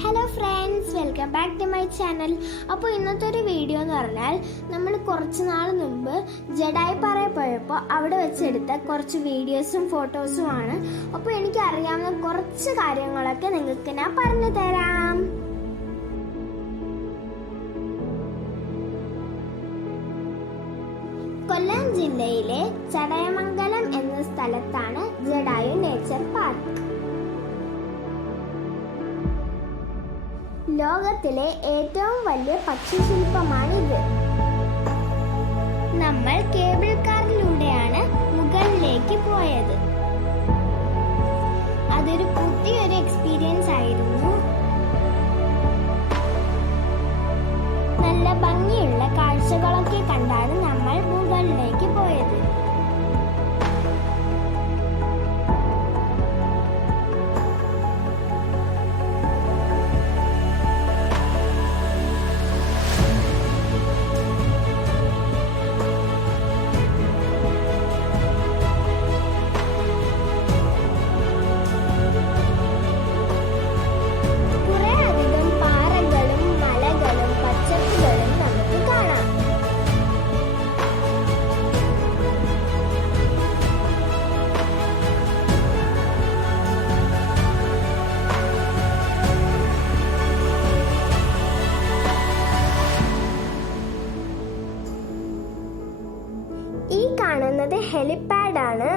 Hello friends, welcome back to my channel. അപ്പോൾ ഇന്നത്തെ ഒരു വീഡിയോ എന്ന് പറഞ്ഞാൽ നമ്മൾ കുറച്ച് നാൾ മുമ്പ് ജഡായിപ്പാറയിൽ പോയപ്പോൾ അവിടെ വെച്ചെടുത്ത കുറച്ച് വീഡിയോസും ഫോട്ടോസുമാണ്. അപ്പോൾ എനിക്ക് അറിയാവുന്ന കുറച്ച് കാര്യങ്ങളൊക്കെ നിങ്ങൾക്ക് ഞാൻ പറഞ്ഞു തരാം. കൊല്ലം ജില്ലയിലെ ചടയമംഗലം എന്ന സ്ഥലത്താണ് ജഡായു നേച്ചർ പാർക്ക്. ലോകത്തിലെ ഏറ്റവും വലിയ പക്ഷിശില്പമാണിത്. നമ്മൾ കേബിൾ കാറിലൂടെയാണ് മുകളിലേക്ക് പോയത്. അതൊരു പുതിയൊരു എക്സ്പീരിയൻസ് ആയിരുന്നു. നല്ല ഭംഗിയുള്ള കാഴ്ചകളൊക്കെ കണ്ടാണ് നമ്മൾ മുകളിലേക്ക് പോയത്. ഈ കാണുന്നത് ഹെലിപാഡ് ആണ്.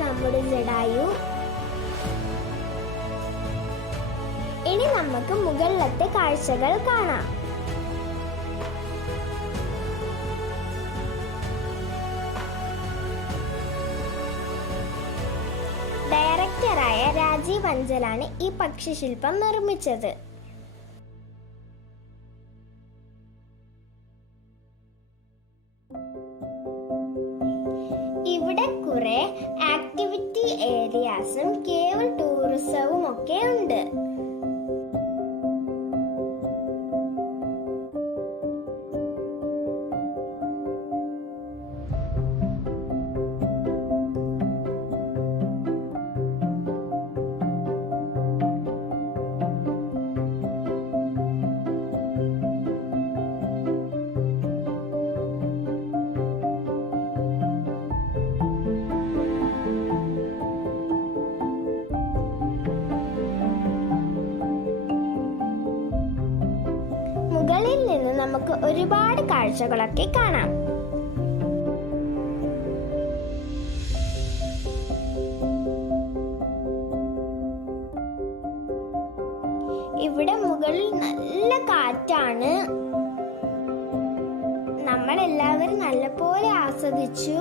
നമ്മുടെ ജഡായു. ഇനി നമുക്ക് മുകളിലത്തെ കാഴ്ചകൾ കാണാം. ഡയറക്ടറായ രാജീവ് അഞ്ചലാണ് ഈ പക്ഷിശില്പം നിർമ്മിച്ചത്. ഇവിടെ കുറെ ആക്ടിവിറ്റി ഏരിയാസും കേവൽ ടൂറിസവും ഒക്കെ ഉണ്ട്. മുകളിൽ നിന്ന് നമുക്ക് ഒരുപാട് കാഴ്ചകളൊക്കെ കാണാം. ഇവിടെ മുകളിൽ നല്ല കാറ്റാണ്. നമ്മളെല്ലാവരും നല്ലപോലെ ആസ്വദിച്ചു.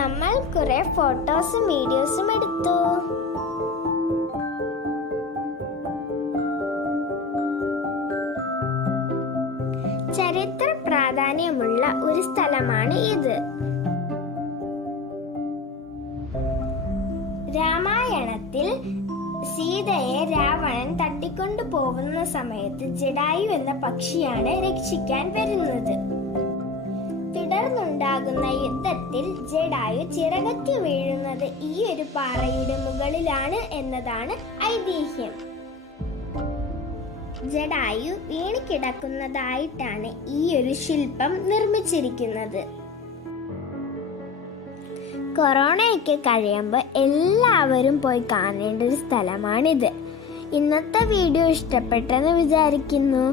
നമ്മൾ കുറെ ഫോട്ടോസും വീഡിയോസും എടുത്തു. ചരിത്ര പ്രാധാന്യമുള്ള ഒരു സ്ഥലമാണ് ഇത്. രാമായണത്തിൽ സീതയെ രാവണൻ തട്ടിക്കൊണ്ടു പോകുന്ന സമയത്ത് ജഡായു എന്ന പക്ഷിയാണ് രക്ഷിക്കാൻ വരുന്നത്. തുടർന്നുണ്ടാകുന്ന യുദ്ധത്തിൽ ജഡായു ചിറകറ്റു വീഴുന്നത് ഈ ഒരു പാറയുടെ മുകളിലാണ് എന്നതാണ് ഐതിഹ്യം. ജഡായു വീണ് കിടക്കുന്നതായിട്ടാണ് ഈ ഒരു ശില്പം നിർമ്മിച്ചിരിക്കുന്നത്. കൊറോണയൊക്കെ കഴിയുമ്പോൾ എല്ലാവരും പോയി കാണേണ്ട ഒരു സ്ഥലമാണിത്. ഇന്നത്തെ വീഡിയോ ഇഷ്ടപ്പെട്ടെന്ന് വിചാരിക്കുന്നു.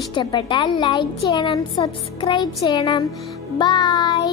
ഇഷ്ടപ്പെട്ടാൽ ലൈക്ക് ചെയ്യണം, സബ്സ്ക്രൈബ് ചെയ്യണം. ബൈ.